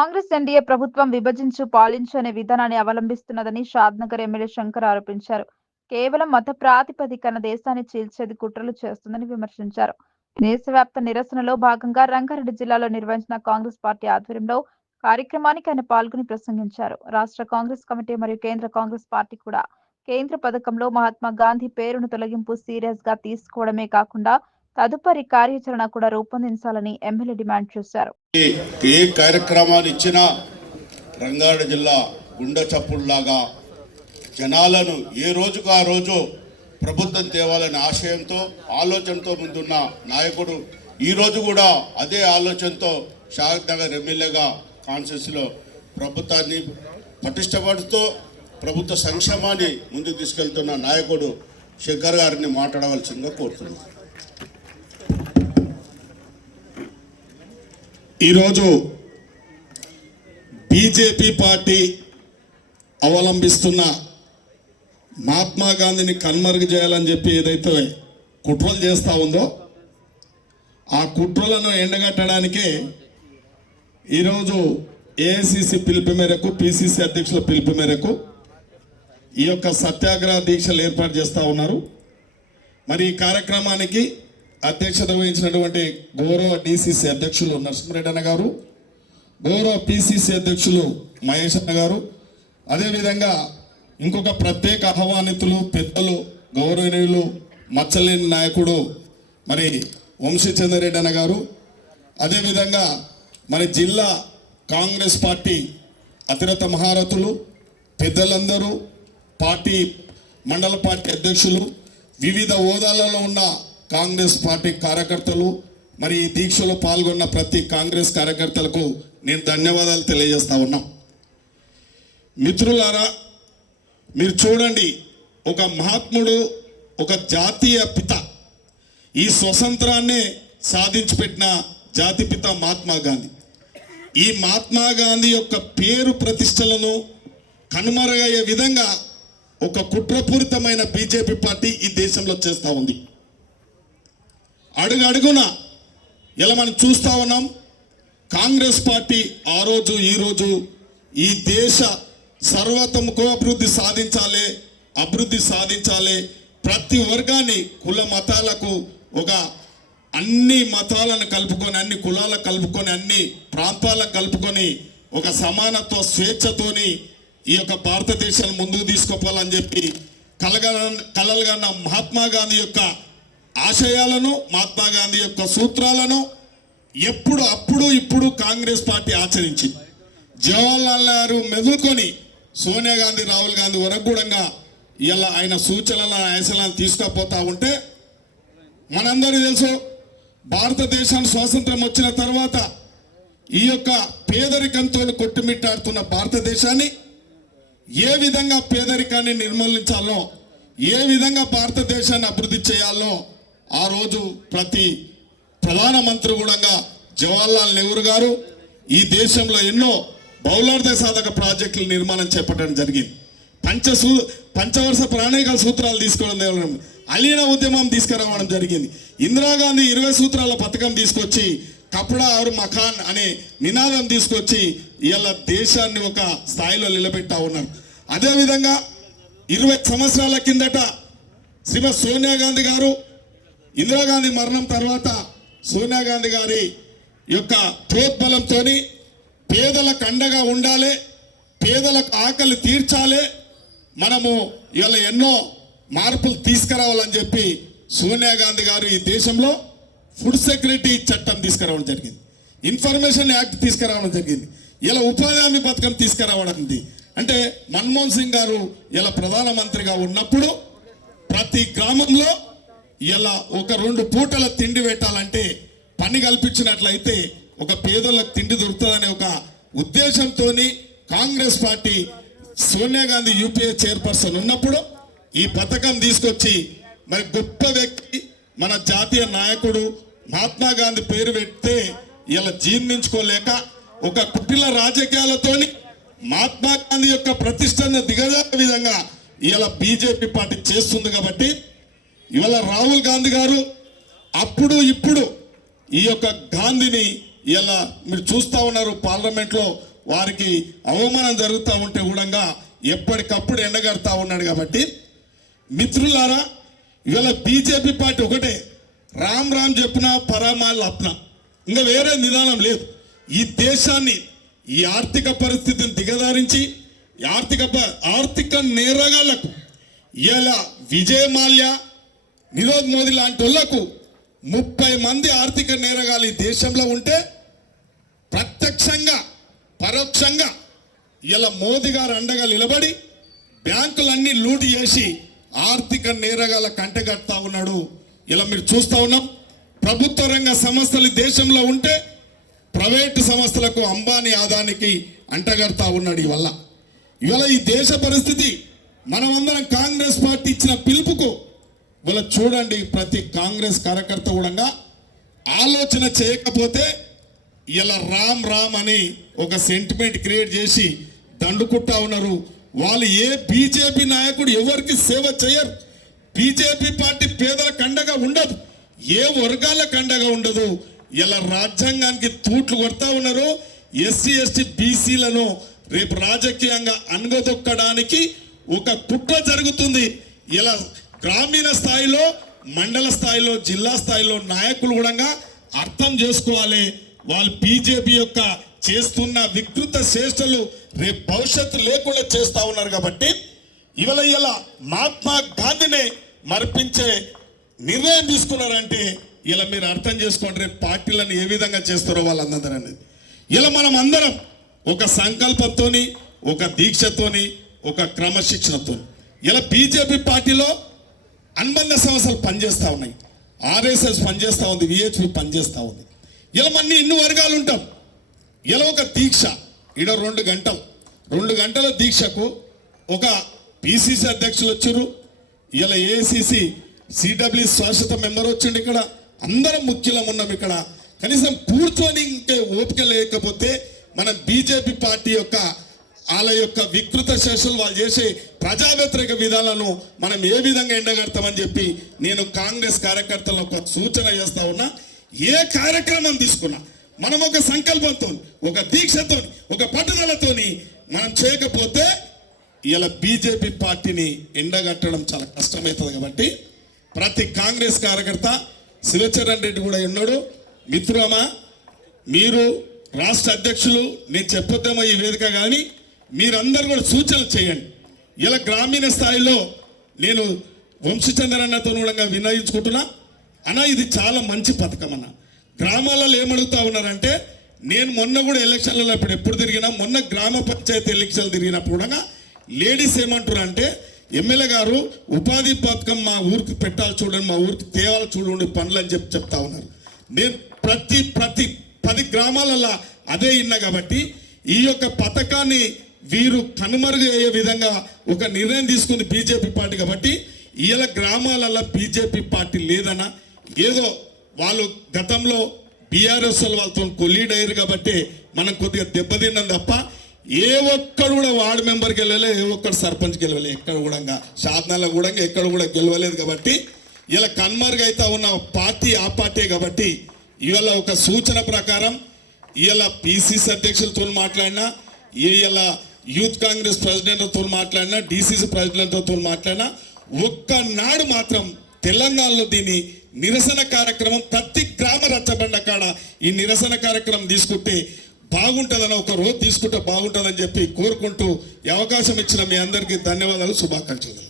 Congress NDA ప్రభుత్వం విభజించు పాలించు అనే విధానాన్ని అవలంబిస్తున్నదని షాద్నగర్ ఎమ్మెల్యే శంకర్ ఆరోపించారు. కేవలం మత ప్రాతిపదికన దేశాన్ని చీల్చేది కుట్రలు చేస్తుందని విమర్శించారు. దేశవ్యాప్త నిరసనలో భాగంగా రంగారెడ్డి జిల్లాలో నిర్వహించిన కాంగ్రెస్ పార్టీ ఆధ్వర్యంలో కార్యక్రమానికి ఆయన పాల్గొని ప్రసంగించారు. రాష్ట్ర కాంగ్రెస్ కమిటీ మరియు కేంద్ర కాంగ్రెస్ పార్టీ కూడా కేంద్ర పథకంలో మహాత్మా గాంధీ పేరును తొలగింపు సీరియస్ గా తీసుకోవడమే కాకుండా తదుపరి కార్యాచరణ కూడా రూపొందించాలని ఎమ్మెల్యే డిమాండ్ చేశారు. ఏ కార్యక్రమాన్ని ఇచ్చినా రంగారెడ్డి జిల్లా గుండె చప్పుడులాగా జనాలను ఏ రోజుకు ఆ రోజు ప్రభుత్వం తేవాలనే ఆశయంతో ఆలోచనతో ముందున్న నాయకుడు ఈ రోజు కూడా అదే ఆలోచనతో షాద్నగర్ ఎమ్మెల్యేగా కాన్స్టిట్యూన్సీలో ప్రభుత్వాన్ని పటిష్టపడుతూ ప్రభుత్వ సంక్షేమాన్ని ముందుకు తీసుకెళ్తున్న నాయకుడు శంకర్ గారిని మాట్లాడవలసిందిగా కోరుతున్నాను. ఈరోజు బీజేపీ పార్టీ అవలంబిస్తున్న మహాత్మా గాంధీని కనుమరుగు చేయాలని చెప్పి ఏదైతే కుట్రలు చేస్తూ ఉందో ఆ కుట్రలను ఎండగట్టడానికే ఈరోజు ఏఐసిసి పిలుపు మేరకు పిసిసి అధ్యక్షుల పిలుపు మేరకు ఈ యొక్క సత్యాగ్రహ దీక్షలు ఏర్పాటు చేస్తూ ఉన్నారు. మరి ఈ కార్యక్రమానికి అధ్యక్షత వహించినటువంటి గౌరవ డిసిసి అధ్యక్షులు నరసింహారెడ్డి అన్న గారు, గౌరవ పిసిసి అధ్యక్షులు మహేష్ అన్న గారు, అదేవిధంగా ఇంకొక ప్రత్యేక ఆహ్వానితులు పెద్దలు గౌరవనీయులు మచ్చలేని నాయకుడు మరి వంశీచంద్రెడ్డి అన్న గారు, అదేవిధంగా మరి జిల్లా కాంగ్రెస్ పార్టీ అతిరథ మహారథులు పెద్దలందరూ, పార్టీ మండల పార్టీ అధ్యక్షులు, వివిధ హోదాలలో ఉన్న కాంగ్రెస్ పార్టీ కార్యకర్తలు, మరి ఈ దీక్షలో పాల్గొన్న ప్రతి కాంగ్రెస్ కార్యకర్తలకు నేను ధన్యవాదాలు తెలియజేస్తా ఉన్నాం. మిత్రులారా, మీరు చూడండి, ఒక మహాత్ముడు, ఒక జాతీయ పిత, ఈ స్వతంత్రాన్ని సాధించి పెట్టిన జాతిపిత మహాత్మా గాంధీ. ఈ మహాత్మా గాంధీ యొక్క పేరు ప్రతిష్టలను కనుమరుగయ్యే విధంగా ఒక కుట్రపూరితమైన బీజేపీ పార్టీ ఈ దేశంలో చేస్తూ ఉంది. అడుగడుగున ఇలా మనం చూస్తూ ఉన్నాం. కాంగ్రెస్ పార్టీ ఆ రోజు ఈ రోజు ఈ దేశ సర్వతోముఖాభివృద్ధి సాధించాలి, అభివృద్ధి సాధించాలి, ప్రతి వర్గాన్ని కుల మతాలకు ఒక అన్ని మతాలను కలుపుకొని, అన్ని కులాలను కలుపుకొని, అన్ని ప్రాంతాలను కలుపుకొని ఒక సమానత్వ స్వేచ్ఛతోని ఈ యొక్క భారతదేశాన్ని ముందుకు తీసుకుపోవాలని చెప్పి కలలుగన్న మహాత్మా గాంధీ యొక్క ఆశయాలను, మహాత్మా గాంధీ యొక్క సూత్రాలను ఇప్పుడు కాంగ్రెస్ పార్టీ ఆచరించింది. జవహర్లాల్ నెహ్రూ మెదులుకొని సోనియా గాంధీ, రాహుల్ గాంధీ వరకు కూడా ఇలా ఆయన సూచనలను, ఆశయాలను తీసుకుపోతా ఉంటే మనందరికీ తెలుసు, భారతదేశానికి స్వాతంత్రం వచ్చిన తర్వాత ఈ యొక్క పేదరికంతో కొట్టుమిట్టాడుతున్న భారతదేశాన్ని ఏ విధంగా పేదరికాన్ని నిర్మూలించాలో, ఏ విధంగా భారతదేశాన్ని అభివృద్ధి చేయాలో ఆ రోజు ప్రతి ప్రధానమంత్రి కూడా జవహర్లాల్ నెహ్రూ గారు ఈ దేశంలో ఎన్నో బహుళార్థ సాధక ప్రాజెక్టుల నిర్మాణం చేపట్టడం జరిగింది. పంచవర్ష ప్రణాళిక సూత్రాలు తీసుకోవడం, అలీన ఉద్యమం తీసుకురావడం జరిగింది. ఇందిరాగాంధీ 20 సూత్రాల పథకం తీసుకొచ్చి కపడా ఔర్ మకాన్ అనే నినాదం తీసుకొచ్చి ఇలా దేశాన్ని ఒక స్థాయిలో నిలబెట్టా ఉన్నారు. అదేవిధంగా 20 సంవత్సరాల కిందట శ్రీమతి సోనియా గాంధీ గారు, ఇందిరాగాంధీ మరణం తర్వాత సోనియా గాంధీ గారి యొక్క ప్రోద్బలంతో పేదలకు అండగా ఉండాలి, పేదలకు ఆకలి తీర్చాలి, మనము ఇవాళ ఎన్నో మార్పులు తీసుకురావాలని చెప్పి సోనియా గాంధీ గారు ఈ దేశంలో ఫుడ్ సెక్యూరిటీ చట్టం తీసుకురావడం జరిగింది, ఇన్ఫర్మేషన్ యాక్ట్ తీసుకురావడం జరిగింది, ఇలా ఉపాధి హామీ పథకం తీసుకురావడం. అంటే మన్మోహన్ సింగ్ గారు ఇలా ప్రధానమంత్రిగా ఉన్నప్పుడు ప్రతి గ్రామంలో ఇలా ఒక 2 పూటల తిండి పెట్టాలంటే పని కల్పించినట్లయితే ఒక పేదలకు తిండి దొరుకుతుందనే ఒక ఉద్దేశంతో Congress party Sonia Gandhi UPA chairperson ఉన్నప్పుడు ఈ పథకం తీసుకొచ్చి మరి గొప్ప వ్యక్తి, మన జాతీయ నాయకుడు మహాత్మా గాంధీ పేరు పెడితే ఇలా జీర్ణించుకోలేక ఒక కుటిల రాజకీయాలతోని మహాత్మా గాంధీ యొక్క ప్రతిష్టను దిగజారే విధంగా ఇలా బీజేపీ పార్టీ చేస్తుంది. కాబట్టి ఇవాళ రాహుల్ గాంధీ గారు ఇప్పుడు ఈ యొక్క గాంధీని ఇలా మీరు చూస్తూ ఉన్నారు, పార్లమెంట్లో వారికి అవమానం జరుగుతూ ఉంటే కూడా ఎప్పటికప్పుడు ఎండగడతా ఉన్నాడు. కాబట్టి మిత్రులారా, ఇవాళ బీజేపీ పార్టీ ఒకటే, రామ్ రామ్ చెప్పిన పరమాలు అప్న, ఇంకా వేరే నిదానం లేదు. ఈ దేశాన్ని ఈ ఆర్థిక పరిస్థితిని దిగదారించి ఆర్థిక నేరగాళ్లకు ఇలా విజయ్ మాల్యా, నీరవ్ మోదీ లాంటి వాళ్లకు 30 మంది ఆర్థిక నేరగాళ్ళు ఈ దేశంలో ఉంటే ప్రత్యక్షంగా పరోక్షంగా ఇలా మోదీ గారు అండగా నిలబడి బ్యాంకులన్నీ లూటి చేసి ఆర్థిక నేరగాళ్ళ కంటగడతా ఉన్నాడు. ఇలా మీరు చూస్తూ ఉన్నాం. ప్రభుత్వ రంగ సంస్థలు దేశంలో ఉంటే ప్రైవేటు సంస్థలకు అంబానీ ఆదానికి అంటగడతా ఉన్నాడు. ఇవాళ ఈ దేశ పరిస్థితి, మనమందరం కాంగ్రెస్ పార్టీ ఇచ్చిన పిలుపుకు ఇవాళ చూడండి, ప్రతి కాంగ్రెస్ కార్యకర్త కూడా ఆలోచన చేయకపోతే ఇలా రామ్ రామ్ అని ఒక సెంటిమెంట్ క్రియేట్ చేసి దండుకుంటా ఉన్నారు. వాళ్ళు ఏ బీజేపీ నాయకుడు ఎవరికి సేవ చేయరు. బీజేపీ పార్టీ పేదలకు అండగా ఉండదు, ఏ వర్గాలకు అండగా ఉండదు. ఇలా రాజ్యాంగానికి తూట్లు కొడతా ఉన్నారు. ఎస్సీ ఎస్టీ బీసీలను రేపు రాజకీయంగా అణగదొక్కడానికి ఒక కుట్ర జరుగుతుంది. ఇలా గ్రామీణ స్థాయిలో, మండల స్థాయిలో, జిల్లా స్థాయిలో నాయకులు కూడా అర్థం చేసుకోవాలి. వాళ్ళు బీజేపీ యొక్క చేస్తున్న వికృత చేష్టలు రేపు భవిష్యత్తు లేకుండా చేస్తా ఉన్నారు. కాబట్టి ఇవాళ మహాత్మా గాంధీనే మరిపించే నిర్ణయం తీసుకున్నారంటే ఇలా మీరు అర్థం చేసుకోండి రేపు పార్టీలను ఏ విధంగా చేస్తారో వాళ్ళందరూ అనేది. ఇలా మనం అందరం ఒక సంకల్పంతోని, ఒక దీక్షతోని, ఒక క్రమశిక్షణతో ఇలా బీజేపీ పార్టీలో అనుబంధ సంస్థలు పనిచేస్తూ ఉన్నాయి. ఆర్ఎస్ఎస్ పనిచేస్తూ ఉంది, విహెచ్పి పనిచేస్తూ ఉంది. ఇలా మన ఇన్ని వర్గాలు ఉంటాం. ఇలా ఒక దీక్ష ఇక్కడ 2 గంటల దీక్షకు ఒక పిసిసి అధ్యక్షులు వచ్చారు. ఇలా ఏఐసిసి సిడబ్ల్యూ శాశ్వత మెంబర్ వచ్చిండు. ఇక్కడ అందరం ముఖ్యులం ఉన్నాం. ఇక్కడ కనీసం కూర్చొని ఇంకే ఓపిక లేకపోతే మనం బీజేపీ పార్టీ యొక్క వాళ్ళ యొక్క వికృత శేషాలు, వాళ్ళు చేసే ప్రజా వ్యతిరేక విధానాలను మనం ఏ విధంగా ఎండగడతామని చెప్పి నేను కాంగ్రెస్ కార్యకర్తలను ఒక సూచన చేస్తా ఉన్నా. ఏ కార్యక్రమం తీసుకున్నా మనం ఒక సంకల్పంతో, ఒక దీక్షతో, ఒక పట్టుదలతోని మనం చేయకపోతే ఇలా బీజేపీ పార్టీని ఎండగట్టడం చాలా కష్టమవుతుంది. కాబట్టి ప్రతి కాంగ్రెస్ కార్యకర్త, శివచరణ్ రెడ్డి కూడా ఉన్నాడు. మిత్రులమా, మీరు రాష్ట్ర అధ్యక్షులు, నేను చెప్పొద్దేమో ఈ వేదిక, కానీ మీరందరూ కూడా సూచనలు చేయండి. ఇలా గ్రామీణ స్థాయిలో నేను వంశీచంద్రన్నతో కూడా వినయించుకుంటున్నా. అన్న, ఇది చాలా మంచి పథకం అన్న. గ్రామాలలో ఏమడుగుతా ఉన్నారంటే, నేను మొన్న కూడా ఎలక్షన్లలో ఎప్పుడు తిరిగినా, మొన్న గ్రామ పంచాయతీ ఎలక్షన్లు తిరిగినప్పుడు కూడా లేడీస్ ఏమంటారు అంటే, ఎమ్మెల్యే గారు ఉపాధి పథకం మా ఊరికి పెట్టాలి చూడండి, మా ఊరికి తేవాలి చూడండి పనులు అని చెప్తా ఉన్నారు. నేను ప్రతి 10 గ్రామాలలో అదే ఇన్నా. కాబట్టి ఈ యొక్క పథకాన్ని వీరు కనుమరుగు అయ్యే విధంగా ఒక నిర్ణయం తీసుకుంది బీజేపీ పార్టీ. కాబట్టి ఇలా గ్రామాలలో బీజేపీ పార్టీ లేదన్నా, ఏదో వాళ్ళు గతంలో బీఆర్ఎస్ వాళ్ళతో కొలీడ్ అయ్యారు కాబట్టి మనం కొద్దిగా దెబ్బతిన్నాం తప్ప ఏ ఒక్కడు కూడా వార్డు మెంబర్కి వెళ్ళలే, ఏ ఒక్కడు సర్పంచ్కి వెళ్ళలే, ఎక్కడ కూడా సాధనాల కూడా ఎక్కడ కూడా గెలవలేదు. కాబట్టి ఇలా కన్మరుగు అవుతా ఉన్న పార్టీ ఆ పార్టీ. కాబట్టి ఇవాళ ఒక సూచన ప్రకారం ఇలా పిసిసి అధ్యక్షులతో మాట్లాడినా, ఇలా యూత్ కాంగ్రెస్ ప్రెసిడెంట్తో మాట్లాడినా, డిసిసి ప్రెసిడెంట్తో మాట్లాడినా, ఒక్కనాడు మాత్రం తెలంగాణలో దీని నిరసన కార్యక్రమం ప్రతి గ్రామ రచ్చబండ కాడ ఈ నిరసన కార్యక్రమం తీసుకుంటే బాగుంటుందని, ఒక రోజు తీసుకుంటే బాగుంటుందని చెప్పి కోరుకుంటూ ఈ అవకాశం ఇచ్చిన మీ అందరికీ ధన్యవాదాలు, శుభాకాంక్షలు.